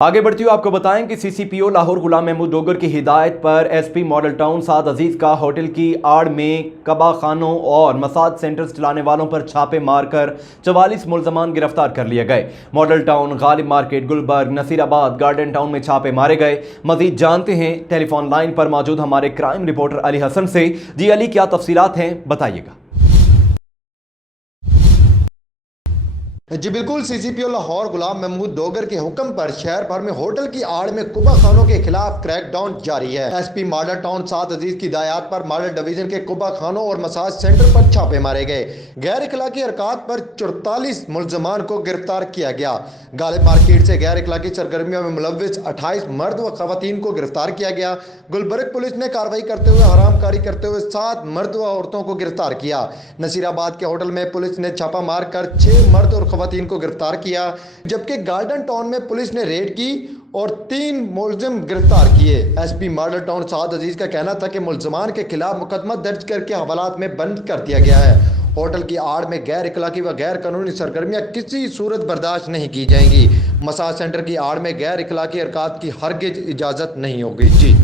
آگے بڑھتی ہوں آپ کو بتائیں کہ سی سی پی او لاہور غلام محمود ڈوگر کی ہدایت پر ایس پی ماڈل ٹاؤن سعد عزیز کا ہوٹل کی آڑ میں کبا خانوں اور مساج سینٹرز چلانے والوں پر چھاپے مار کر 44 ملزمان گرفتار کر لیے گئے۔ ماڈل ٹاؤن، غالب مارکیٹ، گلبرگ، نصیر آباد، گارڈن ٹاؤن میں چھاپے مارے گئے۔ مزید جانتے ہیں ٹیلی فون لائن پر موجود ہمارے کرائم رپورٹر علی حسن سے۔ جی علی، کیا تفصیلات ہیں، بتائیے گا۔ جی بالکل، سی سی پی او لاہور غلام محمود ڈوگر کے حکم پر شہر بھر میں ہوٹل کی آڑ میں کبا خانوں کے خلاف کریک ڈاؤن جاری ہے۔ ایس پی ماڈل ٹاؤن سعد عزیز کی ہدایات پر ماڈل ڈویژن کے کبا خانوں اور مساج سینٹر پر چھاپے مارے گئے۔ غیر اخلاقی حرکات پر 44 ملزمان کو گرفتار کیا گیا۔ غالب مارکیٹ سے غیر اخلاقی سرگرمیوں میں ملوث 28 مرد و خواتین کو گرفتار کیا گیا۔ گلبرگ پولیس نے کارروائی کرتے ہوئے حرام کاری کرتے ہوئے 7 مرد و عورتوں کو گرفتار کیا۔ نصیر آباد کے ہوٹل میں پولیس نے چھاپا مار کر 6 مرد اور خواتین کو گرفتار کیا، جبکہ گارڈن ٹاؤن میں پولیس نے ریڈ کی اور 3 ملزم گرفتار کیے۔ ایس پی ماڈل ٹاؤن سعد عزیز کا کہنا تھا کہ ملزمان کے خلاف مقدمہ درج کر کے حوالات میں بند کر دیا گیا ہے۔ ہوٹل کی آڑ میں غیر اخلاقی و غیر قانونی سرگرمیاں کسی صورت برداشت نہیں کی جائیں گی۔ مساج سینٹر کی آڑ میں غیر اخلاقی حرکات کی ہرگز اجازت نہیں ہوگی۔ جی